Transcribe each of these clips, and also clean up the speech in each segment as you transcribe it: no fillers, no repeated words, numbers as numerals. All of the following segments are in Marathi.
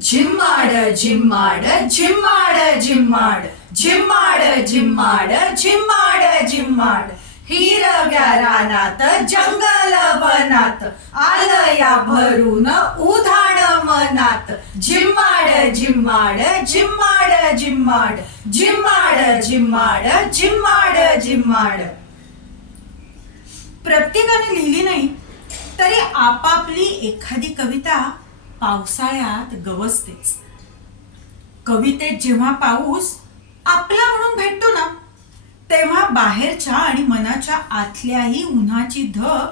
झिम्माड झिम्माड झिम्माड झिम्माड झिम्माड झिम्माड झिम्माड झिम्माड हिरव्या रानात जंगल वनात आलं या भरून उधाण मनात झिम्माड झिम्माड झिम्माड झिम्माड झिम्माड झिम्माड झिम्माड झिम्माड. प्रत्येकाने लिहिली नाही तरी आपापली एखादी कविता पावसाळ्यात गवसतेच. कवितेत जेव्हा पाऊस आपला म्हणून भेटतो ना तेव्हा बाहेरच्या आणि मनाच्या आतल्याही उन्हाची धग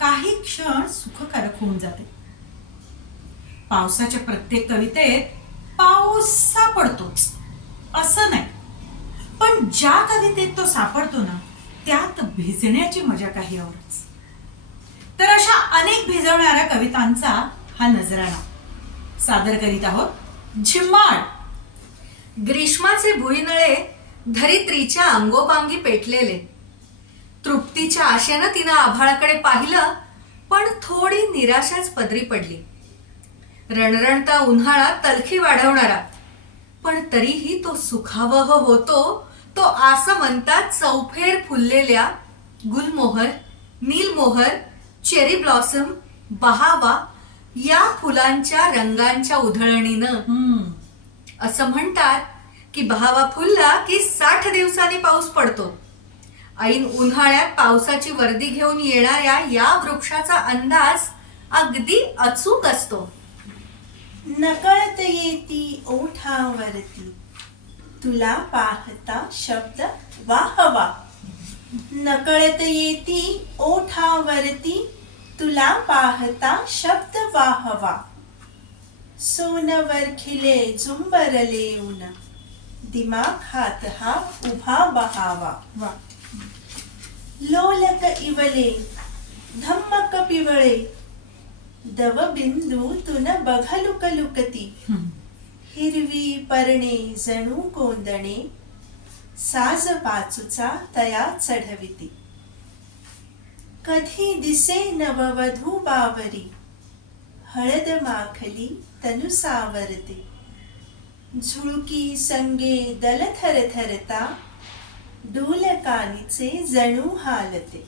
काही क्षण सुखकारक होऊन जाते. पावसाच्या प्रत्येक कवितेत पाऊस सापडतोच असं नाही, पण ज्या कवितेत तो सापडतो ना त्यात भिजण्याची मजा काही औरच. तर अशा अनेक भिजवणाऱ्या कवितांचा हा नजराणा सादर करीत आहोत झिम्माड. ग्रीष्माचे भुईनळे धरित्रीच्या अंगोपांगी पेटलेले. तृप्तीच्या आशेनं तिनं आभाळाकडे पाहिलं, पण थोडी निराशाच पदरी पडली. रणरणता उन्हाळा तलखी वाढवणारा, पण तरीही तो सुखावह होतो तो आसमंतात चौफेर फुललेल्या गुलमोहर, नीलमोहर, चेरी ब्लॉसम, बहावा या फुलांच्या रंगांच्या उधळणीनं. असं म्हणतात की बहावा फुलला की 60 दिवसांनी पाऊस पडतो. ऐन उन्हाळ्यात पावसाची वर्दी घेऊन येणाऱ्या या वृक्षाचा अंदाज अगदी अचूक असतो. नकळत येती ओठावरती तुला पाहता शब्द वाहवा. नकळत येती ओठावरती तुला पाहता शब्द वाहवा. सोनवर खिले झुंबरले ऊन दिमाग हात हा उभा बहावा. लोलक इवले धम्मक पिवळे दव बिंदू तुन बघलुक लुकती. हिरवी पर्णे जणू कोंदणे साज पाचूचा तया चढविती. कधी दिसे नववधू बावरी हळद माखली तनु सावरते. झुळकी संगे दल थरथरता डोलकानीचे जणू हालते.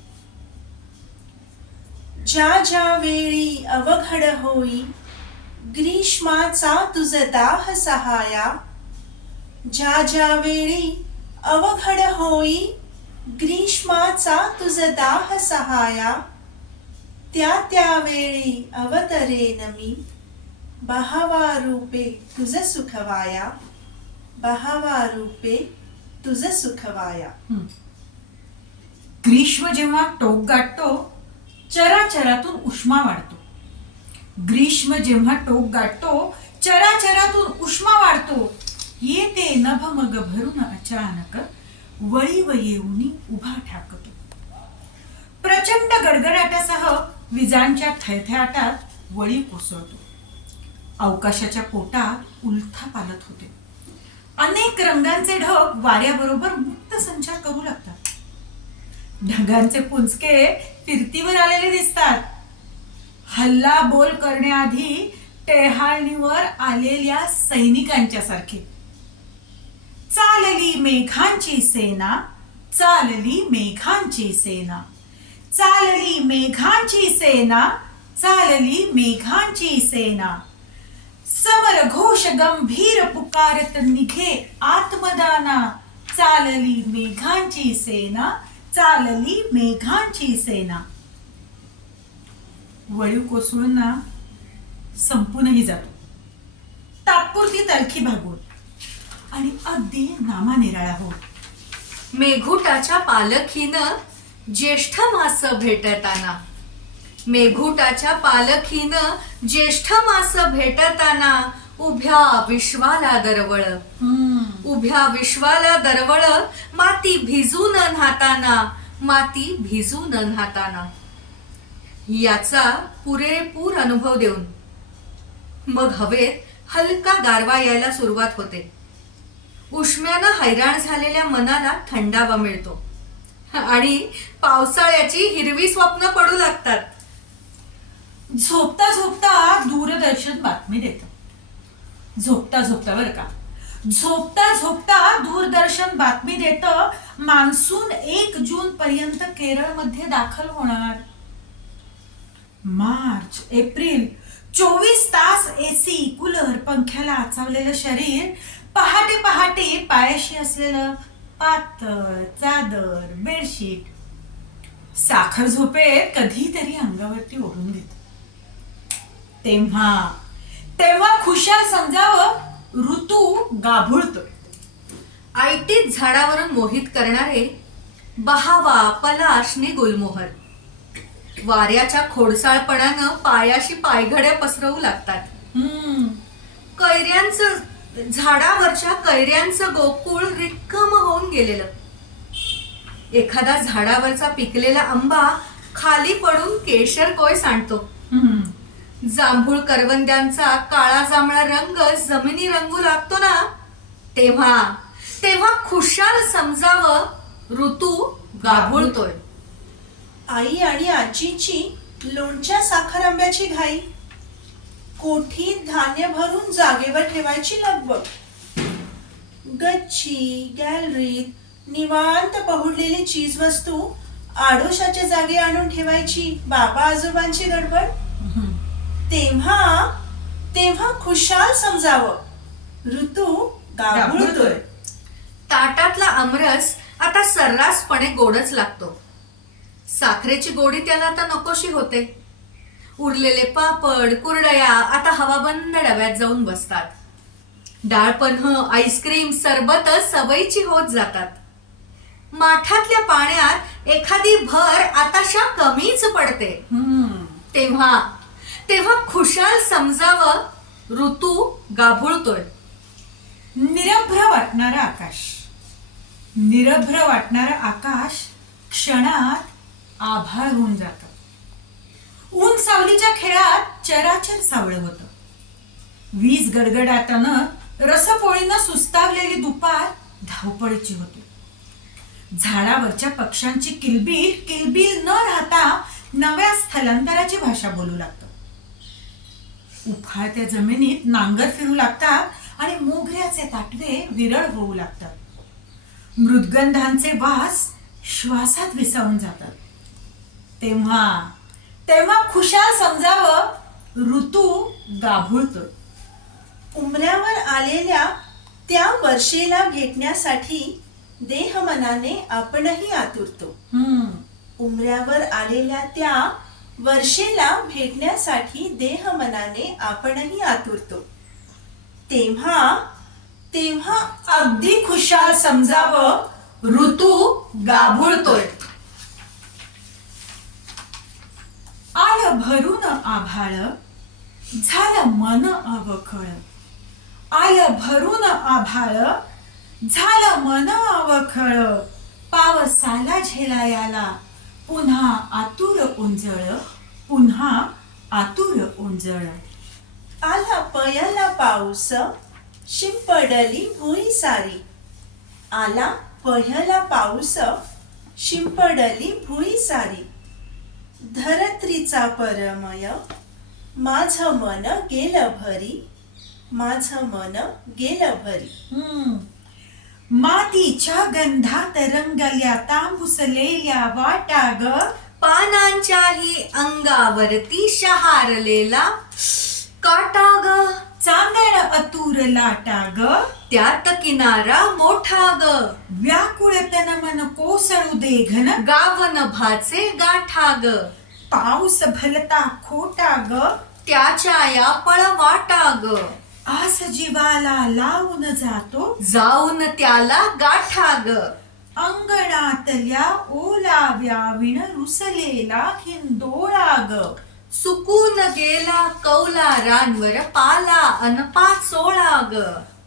ज्या ज्या वेळी अवघड होई ग्रीष्माचा तुझ दाह सहाया. ज्या ज्या वेळी अवघड होई ग्रीष्माचा तुझ दाह सहाया. त्या त्यावेळी अवतरेन मी बहावा रूपे तुझ सुखवाया. बहावा रूपे तुझ सुखवाया. ग्रीष्म जेव्हा टोक गाठतो चराचरातून उष्मा वाढतो. ग्रीष्म जेव्हा टोक गाठतो चराचरातून उष्मा वाढतो. येते नभ मग भरून अचानक वळीव येऊनी उभा ठाकतो. प्रचंड गडगडाटासह विजांच्या थयथयाटात वळी कोसळतो. अवकाशाच्या पोटात उलथा पालत होते. अनेक रंगांचे ढग वाऱ्याबरोबर मुक्त संचार करू लागतात. ढगांचे पुंजके फिरतीवर आलेले दिसतात. हल्ला बोल करण्याआधी टेहाळणीवर आलेल्या सैनिकांच्या सारखे. चालली मेघांची सेना, चालली मेघांची सेना, चालली मेघांची सेना, चालली मेघांची सेना. समर घोष गंभीर पुकारत निघे आत्मदाना. चालली मेघांची सेना, चालली मेघांची सेना. वळीव कोसळून ना संपूनही जातो. तात्पुरती तलखी भागून आणि अगदी नामानिराळा हो. मेघुटाच्या पालखीनं ज्येष्ठ मास भेटताना. मेघुटाच्या पालखीनं ज्येष्ठ मास भेटताना उभ्या विश्वाला दरवळ. उभ्या विश्वाला दरवळ माती भिजून न्हाताना. माती भिजून न्हाताना. याचा पुरेपूर अनुभव देऊन मग हवेत हलका गारवा यायला सुरुवात होते. उष्म्यानं हैराण झालेल्या मनाला थंडावा मिळतो आणि पावसाळ्याची हिरवी स्वप्न पडू लागतात. झोपता झोपता दूरदर्शन बातमी देतं. झोपता झोपता बरं का, झोपता झोपता दूरदर्शन बातमी देतं मान्सून 1 जून पर्यंत केरळमध्ये दाखल होणार. मार्च एप्रिल 24 तास एसी कूलर पंख्याला आचावलेलं शरीर, पहाटे पहाटे पायाशी असलेलं पातळ चादर बेडशीट साखर झोपेत कधीतरी अंगावरती ओढून घेत. तेव्हा तेव्हा खुशाल समजावं ऋतू गाभुळतोय. ऐटीत झाडावरून मोहित करणारे बहावा पलाशनी गुलमोहर वाऱ्याच्या खोडसाळपणानं पायाशी पायघड्या पसरवू लागतात. कैऱ्यांचं झाडावरच्या कैऱ्यांचं गोकुळ रिक्कम होऊन गेलेलं. एखादा झाडावरचा पिकलेला आंबा खाली पडून केशर कोय सांडतो. जांभूळ करवंद्यांचा काळा जांभळा रंग जमिनी रंगू लागतो ना, तेव्हा तेव्हा खुशाल समजावं ऋतू गाभुळतोय. आई आणि आजीची लोणच्या साखर आंब्याची घाई, कोठीत धान्य भरून जागेवर ठेवायची लगबग, गच्ची गॅलरीत निवांत पहुडलेली चीज वस्तू आडोशाच्या जागी आणून ठेवायची बाबा आजोबांची गडबड. तेव्हा तेव्हा खुशाल समजावं ऋतू गाभुळतोय. ताटातला आमरस आता सर्रासपणे गोडच लागतो. साखरेची गोडी त्याला आता नकोशी होते. उरलेले पापड कुरडया आता हवाबंद डब्यात जाऊन बसतात. डाळपन्ह आईस्क्रीम सरबत सवयीची होत जातात. माठातल्या पाण्यात एखादी भर आताशा कमीच पडते. तेव्हा तेव्हा खुशाल समजावं ऋतू गाभुळतोय. निरभ्र वाटणारं आकाश, निरभ्र वाटणारं आकाश क्षणात आभाळ होऊन जातं. ऊन सावलीच्या खेळात चराचर सावळं होतं. वीज गडगडाटानं रसपोळीनं सुस्तावलेली दुपार धावपळीची होती. झाडावरच्या पक्ष्यांची किलबिल किलबिल न राहता नव्या स्थलांतराची भाषा बोलू लागतं. उफाळत्या जमिनीत नांगर फिरू लागतात आणि मोगऱ्याचे ताटवे विरळ होऊ लागतात. मृदगंधांचे वास श्वासात विसावून जातात. तेव्हा तेव्हा खुशाल समजावं ऋतू गाभुळतोय. उमऱ्यावर आलेल्या त्या वर्षेला भेटण्यासाठी देह मनाने आपणही आतुरतो. उमऱ्यावर आलेल्या त्या वर्षेला भेटण्यासाठी देह मनाने आपणही आतुरतो. तेव्हा तेव्हा अगदी खुशाल समजावं ऋतू गाभुळतोय. आलं भरून आभाळ झालं मन अवखळ, आलं भरून आभाळ झालं मन अवखळ, पावसाला झेलायाला पुन्हा आतुर ओंजळ, पुन्हा आतुर ओंजळ. आला पयला पाऊस शिंपडली भुई सारी, आला पहिला पाऊस शिंपडली भुई सारी. धरत्रीचा परमय माझं मन गेलं भरी, माझं मन गेलं भरी. मातीच्या गंधात रंगल्या तांबुसलेल्या वाटा ग, पानांच्याही अंगावरती शहारलेला काटा ग, चांदण अतुर लाटा ग, त्यात किनारा मोठा ग, व्याकुळ तन मन कोसळू दे घन, गावन भाचे गाठा ग, पाऊस भलता खोटा ग, त्याच्या या पळवाटा ग, आस जीवाला लावून जातो, जाऊन त्याला गाठा ग, अंगणातल्या ओलाव्या विण रुसलेला हिंदोळा ग, सुकून गेला कौलारांवर पाला अनपाचोळा ग,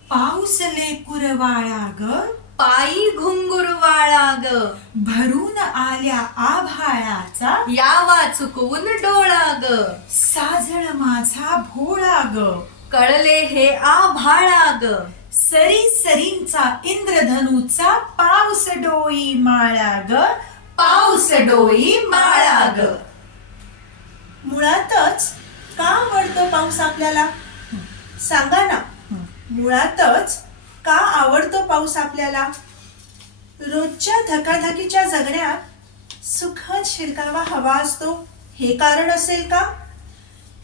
पाऊस लेकुरवाळा ग, पायी घुंगुरवाळा ग, भरून आल्या आभाळाचा यावा चुकवून डोळा ग, साजळ माझा भोळा ग, कळले हे आभाळा ग, सरी सरींचा इंद्रधनुचा पाऊस डोई माळा ग, पाऊस डोई माळा ग. मुळातच का आवडतो पाऊस आपल्याला सांगा ना. मुळातच का आवडतो पाऊस आपल्याला? रोजच्या धकाधकीच्या जगण्यात सुखद शिरकावा हवा असतो हे कारण असेल का?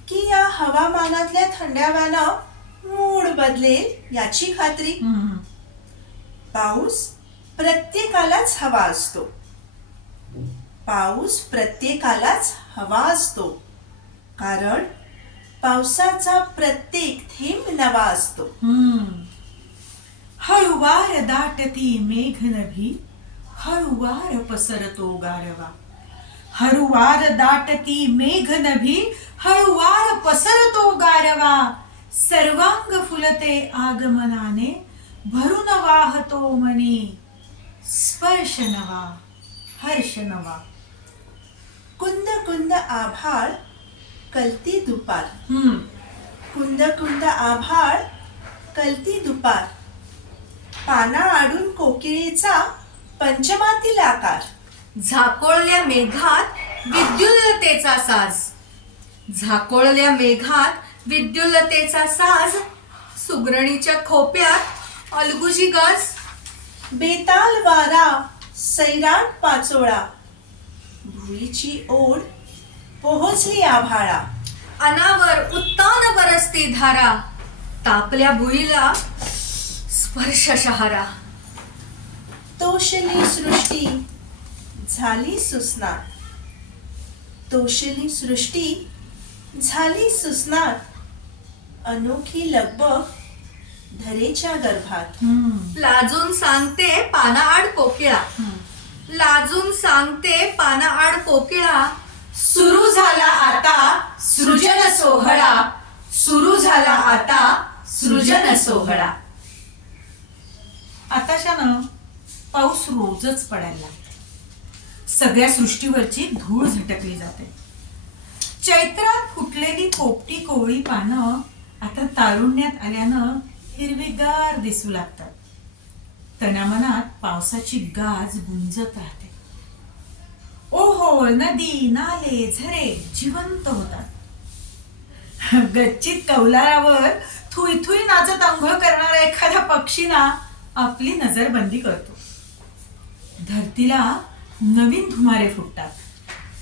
की या हवामानातल्या थंडाव्यानं मूड बदलेल याची खात्री? पाऊस प्रत्येकालाच हवा असतो. पाऊस प्रत्येकालाच हवा असतो कारण पावसाचा प्रत्येक थेंब नवा असतो. हळुवार दाटती मेघनभी, हळुवार पसरतो गारवा. हळुवार दाटती मेघनभी, हळुवार पसरतो गारवा. सर्वांग फुलते आगमनाने, भरून वाहतो मने स्पर्श नवा, हर्ष नवा. कुंद कुंद आभाळ कलती दुपार. कुंद कुंद आभाळ कलती दुपार. पाना आडून कोकिळेचा पंचमातील आकार. झाकोळल्या मेघात विद्युल्लतेचा साज. झाकोळल्या मेघात विद्युल्लतेचा साज. सुगरणीच्या खोप्यात अलगुजी गाज. बेताल वारा सैराट पाचोळा. भुईची ओढ पोहोचली आभाळा. अनावर उत्तान बरसती धारा. तापल्या भुईला स्पर्श शहारा. तोषली सृष्टी झाली सुस्नात. तोषली सृष्टी झाली सुस्नात. अनोखी लगबग धरेच्या गर्भात. लाजून सांगते पानाआड कोकिळा. लाजून सांगते पानाआड कोकिळा. सुरू झाला आता सृजन सोहळा. सुरू झाला आता सृजन सोहळा. आताशानं पाऊस रोजच पडायला लागला. सगळ्या सृष्टीवरची धूळ झटकली जाते. चैत्रात फुटलेली पोपटी कोवळी पानं आता तारुण्यात आल्यानं हिरवीगार दिसू लागतात. तनामनात पावसाची गाज गुंजत राहते. ओहोळ, नदी, नाले, झरे जिवंत होतात. गच्चीत कौलारावर थुई थुई नाचत आंघोळ करणारा एखादा पक्षी ना आपली नजरबंदी करतो. धरतीला नवीन धुमारे फुटतात.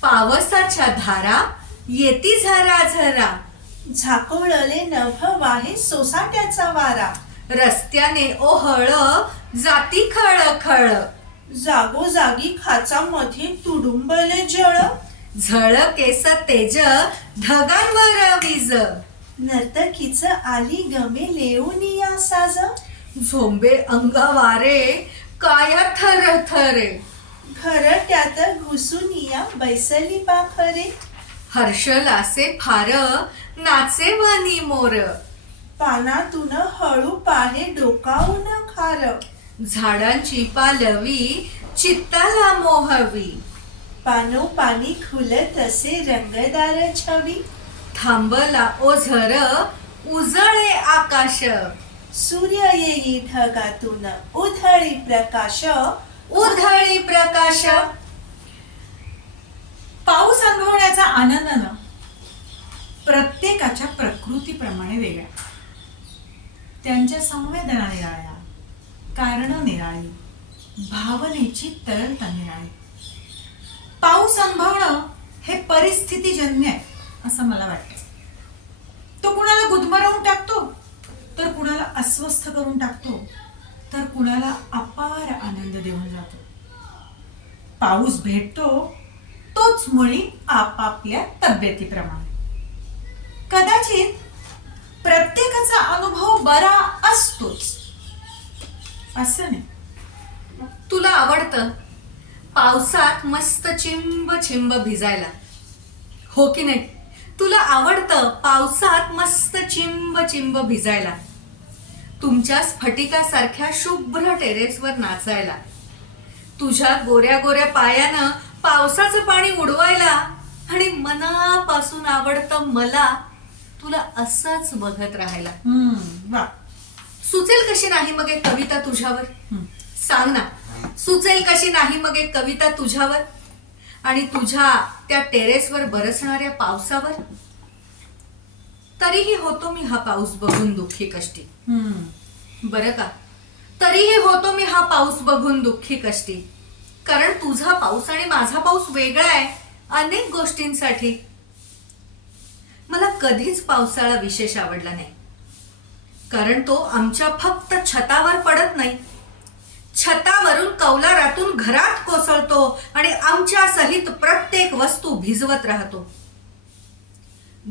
पावसाच्या धारा येती झरा झरा. झाकोळले नभ वाहे सोसाट्याचा वारा. रस्त्याने ओहळ जाती खळ खळ. जागोजागी खाचामध्ये तुडुंबले जळ. झळ केस तेज ढगांवर वीज. नर्तकीच आली गमे लेऊनिया साज. झोंबे अंगावारे काया थर थरे. घरट्यात घुसूनिया बैसली पाखरे. हर्षलासे फार नाचे वनी मोर. पानातून हळू पाहे डोकावून खार. झाडांची पालवी चित्ताला मोहवी. पानोपानी खुलत असे रंगदार छवी. थांबला ओझर उजळे आकाश. सूर्य येई ढगातून उधळी प्रकाश. उधळी प्रकाश. पाऊस अनुभवण्याचा आनंदानं प्रत्येकाच्या प्रकृतीप्रमाणे वेगळा. त्यांच्या संवेदना निराळ्या, कारण निराळी, भावनेची तरलता निराळी. पाऊस अनुभवणं हे परिस्थितीजन्य आहे असं मला वाटतं. तो कुणाला गुदमरवून टाकतो, तर कुणाला अस्वस्थ करून टाकतो, तर कुणाला अपार आनंद देऊन जातो. पाऊस भेटतो तोच मुळी आपापल्या तब्येतीप्रमाणे. कदाचित प्रत्येकाचा अनुभव बरा असतोच असं नाही. तुला आवडतं पावसात मस्त चिंब चिंब भिजायला, हो की नाही? तुला आवडतं पावसात मस्त चिंब चिंब भिजायला, तुमच्या स्फटिकासारख्या शुभ्र टेरेसवर नाचायला, तुझ्या गोऱ्या गोऱ्या पायानं पावसाचं पाणी उडवायला. आणि मनापासून आवडतं मला तुला असंच बघत राहायला. वा. सुचेल कशी नाही मग एक कविता तुझ्यावर? सांग ना, सुचेल कशी नाही मग एक कविता तुझ्यावर आणि तुझ्या त्या टेरेसवर बरसणाऱ्या पावसावर? तरीही होतो मी हा पाऊस बघून दुःखी कष्टी. बरं का, तरीही होतो मी हा पाऊस बघून दुःखी कष्टी. कारण तुझा पाऊस आणि माझा पाऊस वेगळा आहे अनेक गोष्टींसाठी. मला कधीच पावसाळा विशेष आवडला नाही, कारण तो आमच्या फक्त छतावर पडत नाही, छतावरून कौलारातून घरात कोसळतो आणि आमच्या सहित प्रत्येक वस्तू भिजवत राहतो.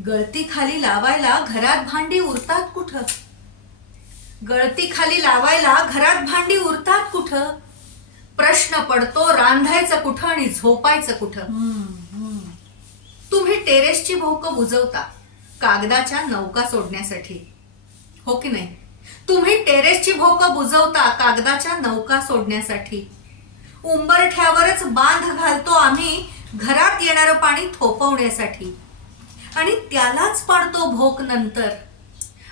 गळती खाली लावायला घरात भांडी उरतात कुठं? गळती खाली लावायला घरात भांडी उरतात कुठं? प्रश्न पडतो, रांधायचं कुठं आणि झोपायचं कुठं? तुम्ही टेरेसची भोवकं बुजवता कागदाच्या नौका सोडण्यासाठी, हो की नाही? तुम्ही टेरेसची भोवकं बुजवता कागदाच्या नौका सोडण्यासाठी. उंबरठ्यावरच बांध घालतो आम्ही घरात येणारं पाणी थोपवण्यासाठी. आणि त्यालाच पाडतो भोक नंतर,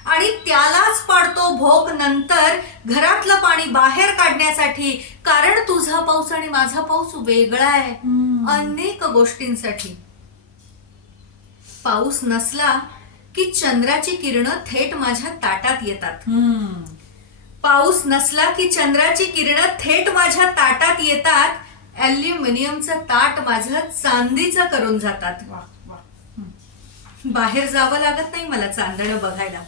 आणि त्यालाच पाडतो भोक नंतर घरातलं पाणी बाहेर काढण्यासाठी. कारण तुझा पाऊस आणि माझा पाऊस वेगळा आहे अनेक गोष्टींसाठी. पाऊस नसला की चंद्राची किरणं थेट माझ्या ताटात येतात. पाऊस नसला की चंद्राची किरणं थेट माझ्या ताटात येतात. ॲल्युमिनियमचं ताट माझं चांदीचं करून जातात. बाहेर जावं लागत नाही मला चांदणं बघायला,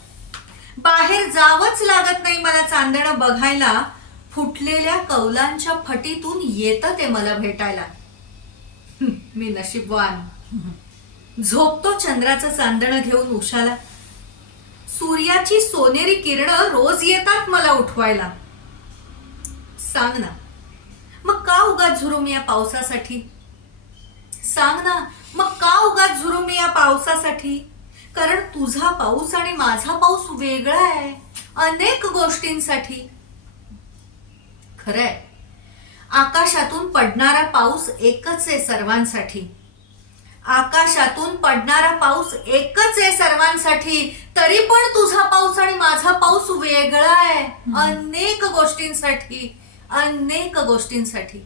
बाहेर जावंच लागत नाही मला चांदणं बघायला. फुटलेल्या कौलांच्या फटीतून येतं ते मला भेटायला. मी नशीबवान. झोपतो चंद्राचं चांदणं घेऊन उशाला. सूर्याची सोनेरी किरणं रोज येतात मला उठवायला. सांग ना, मग का उगाच झुरू मी या पावसासाठी? सांग ना, मग का उगाच झुरू मी या पावसासाठी? कारण तुझा पाऊस आणि माझा पाऊस वेगळा आहे अनेक गोष्टींसाठी. खरंय, आकाशातून पडणारा पाऊस एकच आहे सर्वांसाठी. आकाशातून पडणारा पाऊस एकच आहे सर्वांसाठी. तरी पण तुझा पाऊस आणि माझा पाऊस वेगळा आहे अनेक गोष्टींसाठी, अनेक गोष्टींसाठी.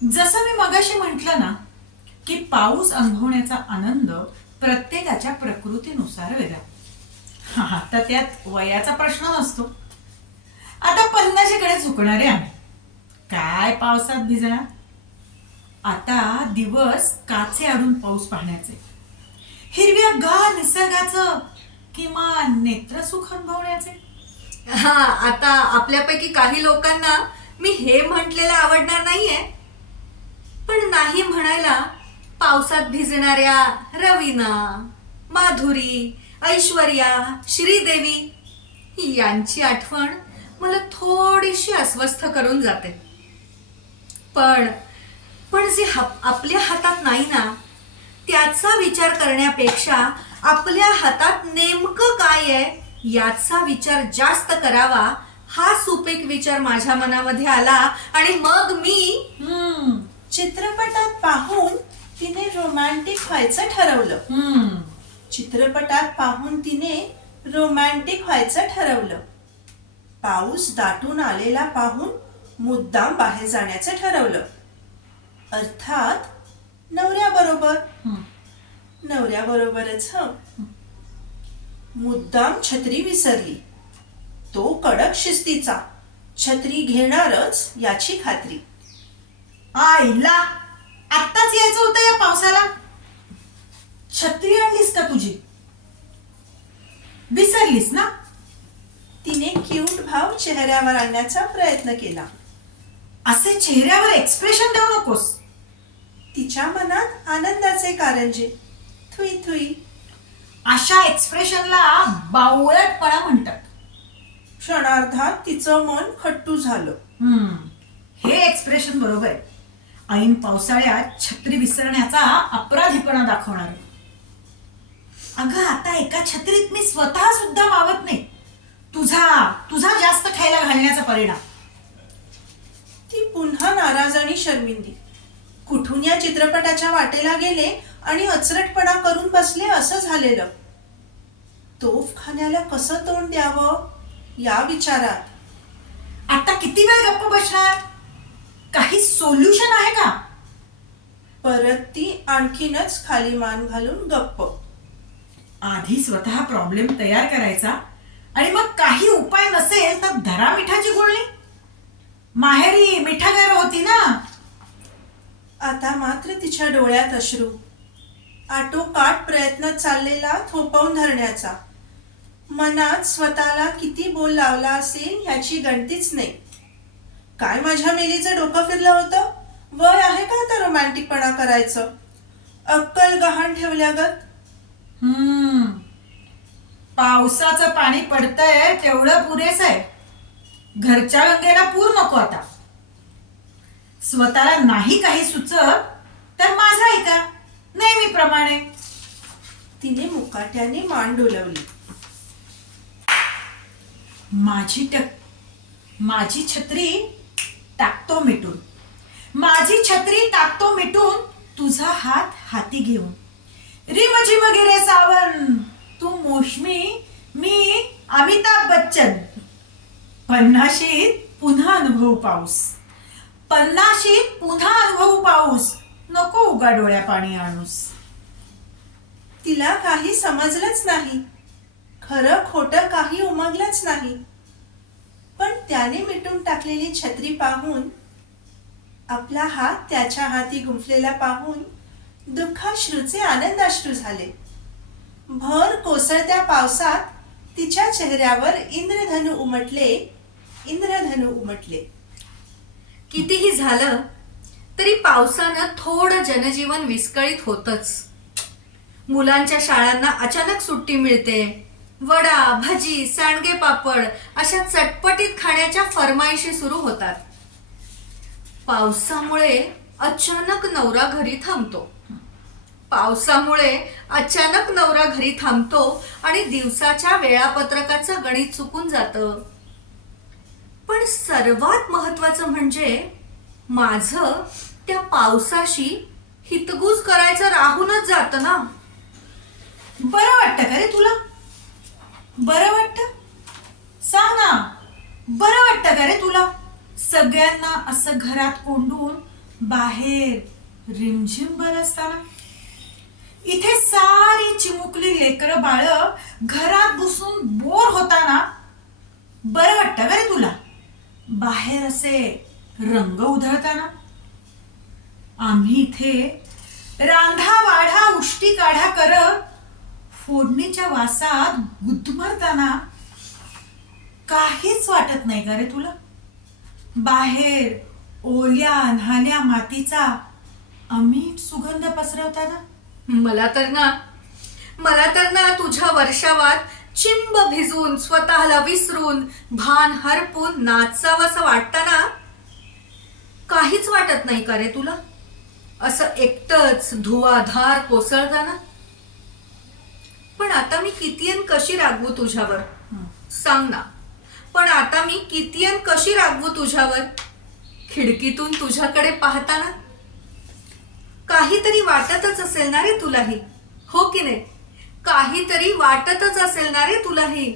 जसं मी मगाशी म्हटलं ना की पाऊस अनुभवण्याचा आनंद प्रत्येकाच्या प्रकृतीनुसार वेगळा. तर त्यात वयाचा प्रश्न नसतो. आता 50कडे झुकणारे आम्ही काय पावसात भिजणार? आता दिवस काचे आडून पाऊस पाहण्याचे, हिरव्या गार निसर्गाचं किमान नेत्रसुख अनुभवण्याचे. आता आपल्यापैकी काही लोकांना मी हे म्हटलेलं आवडणार नाहीये, पण नाही म्हणायला पावसात भिजणाऱ्या रवीना, माधुरी, ऐश्वर्या, श्रीदेवी यांची आठवण मला थोडीशी अस्वस्थ करून जाते. पण जे आपल्या हातात नाही ना, त्याचा विचार करण्यापेक्षा आपल्या हातात नेमकं काय आहे याचा विचार जास्त करावा, हा सुपीक विचार माझ्या मनामध्ये आला. आणि मग मी चित्रपटात पाहून तिने रोमॅन्टिक व्हायचं ठरवलं. चित्रपटात पाहून तिने रोमॅन्टिक व्हायचं ठरवलं. पाऊस दाटून आलेला पाहून मुद्दाम बाहेर जाण्याचं ठरवलं. अर्थात नवऱ्याबरोबर. नवऱ्याबरोबरच. मुद्दाम छत्री विसरली. तो कडक शिस्तीचा, छत्री घेणारच याची खात्री. आईला आत्ताच यायचं होतं या पावसाला. छत्री आणलीस का तुझी? विसरलीस ना? तिने क्यूट भाव चेहऱ्यावर आणण्याचा प्रयत्न केला. असे चेहऱ्यावर एक्सप्रेशन देऊ नकोस. तिच्या मनात आनंदाचे कारंजे. Thuy Thuy. अशा एक्सप्रेशनला बावळटपणा म्हणतात. क्षणार्धात तिचं मन खट्टू झालं. हे एक्सप्रेशन बरोबर आहे. ऐन पावसाळ्यात छत्री विसरण्याचा अपराधीपणा दाखवणार. अगं, आता एका छत्रीत मी स्वतः सुद्धा मावत नाही. तुझा जास्त खायला घालण्याचा परिणाम. ती पुन्हा नाराज आणि शर्मिंदी. कुठून या चित्रपटाच्या वाटेला गेले आणि अचरटपणा करून बसले असं झालेलं. तोफखान्याला कसं तोंड द्यावं या विचारात. आता किती वेळ गप्प बसणार? काही सोल्युशन आहे का? परत ती आणखीनच खाली मान घालून गप्प. आधी स्वतः प्रॉब्लेम तयार करायचा आणि मग काही उपाय नसेल तर धरा मिठाची गुळणी. माहेरी मिठागर होती ना. आता मात्र तिच्या डोळ्यात अश्रू. आटोकाट प्रयत्न चाललेला थोपवून धरण्याचा. मनात स्वतःला किती बोल लावला असेल ह्याची गणतीच नाही. काय माझ्या मेलीचं डोकं फिरलं होतं. वय आहे का आता रोमॅन्टिकपणा करायचं. अक्कल गहाण ठेवल्यागत. पावसाचं पाणी पडतंय तेवढं पुरेस आहे. घरच्या गंगेला पूर नको आता. स्वतःला नाही काही सुचत तर माझा ऐका नेहमीप्रमाणे. तिने मुकाट्याने मान डोलवली. माझी छत्री टाकतो मिटून. माझी छत्री टाकतो मिटून तुझा हात हाती घेऊन. रिमझिम गिरे सावन तू मोसमी मी अमिताभ बच्चन. पन्नाशीत पुन्हा अनुभव पाऊस. पन्नाशीत पुन्हा अनुभव पाऊस. नको उगा डोळ्या पाणी आणूस. तिला काही समजलंच नाही. खरं खोटं काही उमगलंच नाही. पण त्याने मिटून टाकलेली छत्री पाहून, आपला हात त्याच्या हाती गुंफलेला पाहून दुःखाश्रूचे आनंदाश्रू झाले. भर कोसळत्या पावसात तिच्या चेहऱ्यावर इंद्रधनु उमटले. कितीही झालं तरी पावसानं थोडं जनजीवन विस्कळीत होतच. मुलांच्या शाळांना अचानक सुट्टी मिळते. वडा भजी सांडगे पापड अशा चटपटीत खाण्याच्या फरमाईशी सुरू होतात. पावसामुळे अचानक नवरा घरी थांबतो आणि दिवसाच्या वेळापत्रकाचं गणित चुकून जातं. पण सर्वात महत्वाचं म्हणजे माझं त्या पावसाशी हितगुज करायचं राहूनच जातं ना. बरं वाटतं का रे तुला. बरं वाटतं सांग ना. बरं वाटतं का रे तुला सगळ्यांना असं घरात कोंडून बाहेर रिमझिम बरसताना. इथे सारी चिमुकली लेकरं बाळ घरात बसून बोर होताना. बरं वाटतं का रे तुला बाहेर असे रंग उधळताना. आम्ही इथे रांधा वाढा उष्टी काढा करत फोडणीच्या वासात गुदमरताना. काहीच वाटत नाही का रे तुला बाहेर ओल्या न्हाण्या मातीचा अमीट सुगंध पसरवताना. मला तर ना तुझ्या वर्षावात चिंब भिजून स्वतःला विसरून भान हरपून नाचावंसं वाटताना. काहीच वाटत नाही का रे तुला असं एकटंच धुवाधार कोसळताना. पण आता मी कितीयन कशी रागवू तुझ्यावर सांग ना. पण आता मी कितीयन कशी रागवू तुझ्यावर. खिडकीतून तुझ्याकडे पाहताना काहीतरी वाटतच असेल ना रे तुलाही. हो की नाही. काहीतरी वाटतच असेल ना रे तुलाही.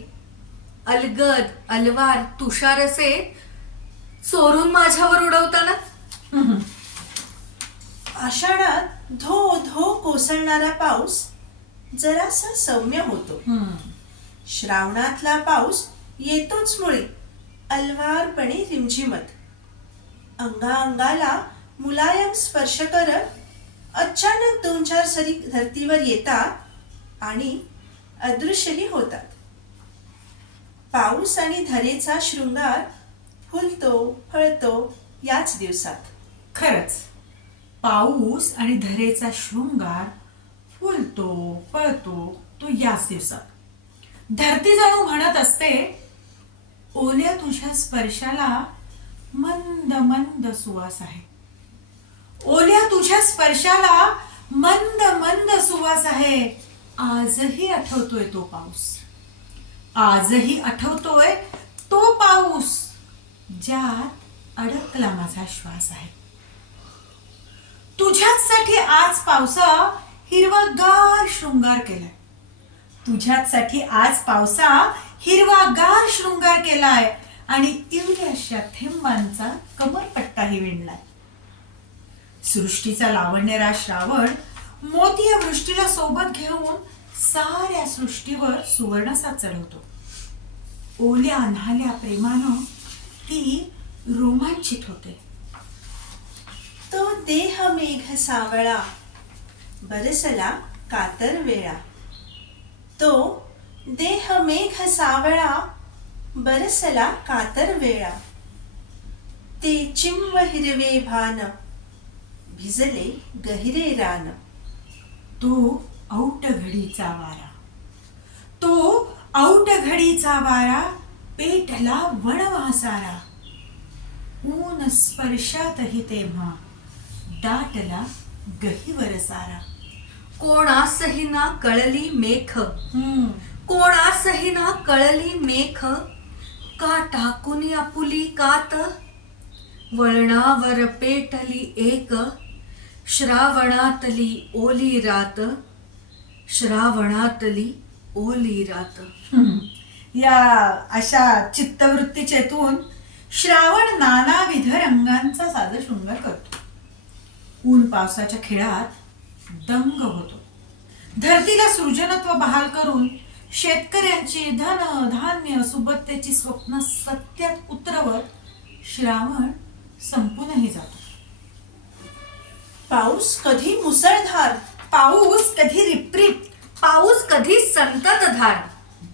अलगद अलवार तुषारसे चोरून माझ्यावर उडवताना. आषाढात धो धो कोसळणारा पाऊस जरासा सौम्य होतो. श्रावणातला पाऊस येतोच मुळे अलवारपणे रिमझिमत. अंगाला मुलायम स्पर्श करत अचानक 2-4 सरी धरतीवर येतात आणि अदृश्यही होतात. पाऊस आणि धरेचा शृंगार फुलतो फळतो याच दिवसात. खरंच पाऊस आणि धरेचा शृंगार फुलतो फळतो तो याच दिवसात. धरती जणू म्हणत असते ओल्या तुझ्या स्पर्शाला मंद मंद सुवास आहे. ओल्या तुझ्या स्पर्शाला मंद मंद सुवास आहे. आजही आठवतोय तो पाऊस. आजही आठवतोय तो पाऊस ज्यात अडकला माझा श्वास आहे. तुझ्यासाठी आज पावसा हिरवागार शृंगार केलाय. तुझ्यासाठी आज पावसा हिरवागार शृंगार केलाय आणि इवल्याशा थेंबांचा कमरपट्टाही विणलाय. सृष्टीचा लावण्यराज श्रावण मोती या वृष्टीला सोबत घेऊन साऱ्या सृष्टीवर सुवर्णसात चढवतो. ओल्या अन्हाल्या प्रेमानं ती रोमांचित होते. तो देह मेघ सावळा बरसला कातर वेळा. तो देह मेघ सावळा बरसला कातर वेळा. ते चिंब हिरवे भान भिजले गहिरे रान. तो औट घडीचा वारा. तो औट घडीचा वारा पेटला वणवासारा. ऊन स्पर्शातही तेव्हा दाटला गहिवर सारा. कोणासही ना कळली मेघ, कोणासही ना कळली मेघ. का टाकून आपुली कात, वळणावर पेटली एक. श्रावणातली ओली रात, श्रावणातली ओली रात. या अशा चित्तवृत्ती चेतून श्रावण नानाविध रंगांचा साज शृंगार करतो. ऊन पावसाच्या खेळात दंग होतो. धरतीला सृजनत्व बहाल करून शेतकऱ्यांची धन धान्य सुबत्तेची स्वप्न सत्यात उतरवत श्रावण संपूनही जातो. पाऊस कधी मुसळधार, पाऊस कधी रिपरिप, पाऊस कधी संततधार,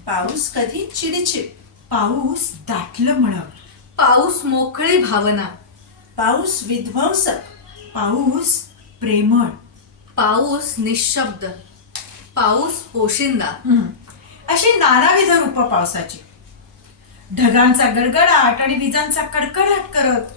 पाऊस कधी चिडचिड, पाऊस दाटलं म्हणत, पाऊस मोकळी भावना, पाऊस विध्वंसक, पाऊस प्रेमळ, पाऊस निशब्द, पाऊस पोशिंदा. अशी नानाविध रूप पावसाची. ढगांचा गडगडाट आणि विजांचा कडकडाट करत,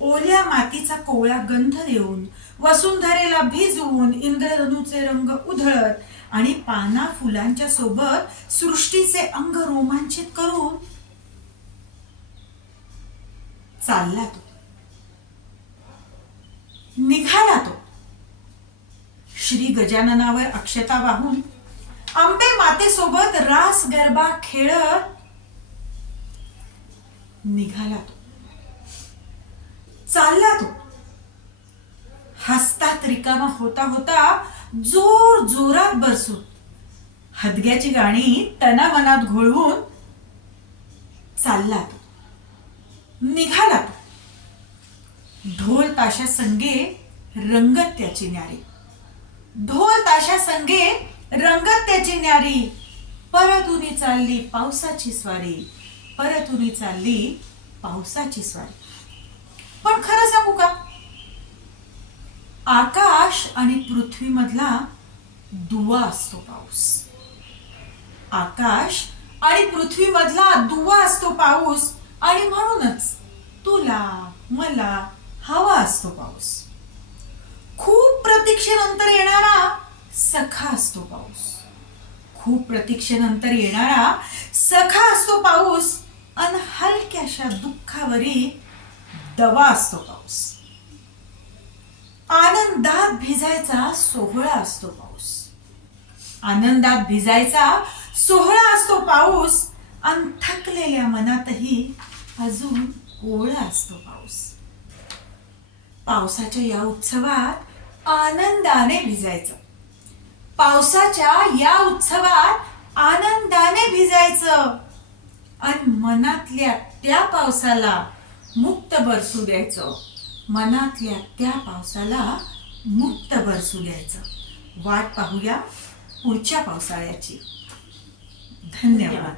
ओल्या मातीचा कोवळा गंध देऊन, वसुंधरेला भिजवून, इंद्रधनुचे रंग उधळत आणि पाना फुलांच्या सोबत सृष्टीचे अंग रोमांचित करून चालला तो, निघाला तो. श्री गजाननावर अक्षता वाहून अंबे मातेसोबत रास गरबा खेळत निघाला तो, चालला तो. हसतात रिकामा होता होता जोर जोरात बरसून, हदग्याची गाणी तना मनात घोळवून चालला तो, निघाला तो. ढोल ताशा संगे रंगत त्याची न्यारी, ढोल ताशा संगे रंगत त्याची न्यारी. परतुनी चालली पावसाची स्वारी, परतुनी चालली पावसाची स्वारी. पण खरं सांगू का, आकाश आणि पृथ्वीमधला दुवा असतो पाऊस. आकाश आणि पृथ्वीमधला दुवा असतो पाऊस. आणि म्हणूनच तुला मला हवा असतो पाऊस. खूप प्रतीक्षेनंतर येणारा सखा असतो पाऊस. खूप प्रतीक्षेनंतर येणारा सखा असतो पाऊस. आणि हलक्याशा दुःखावरी दवा असतो पाऊस. आनंदात भिजायचा सोहळा असतो पाऊस. आनंदात भिजायचा सोहळा असतो पाऊस. आणि थकलेल्या मनातही अजून गोळा असतो पाऊस. पावसाच्या या उत्सवात आनंदाने भिजायचं. पावसाच्या या उत्सवात आनंदाने भिजायचं. आणि मनातल्या त्या पावसाला मुक्त बरसू द्यायचं. मनातल्या त्या पावसाला मुक्त बरसू द्यायचं. वाट पाहूया पुढच्या पावसाळ्याची. धन्यवाद.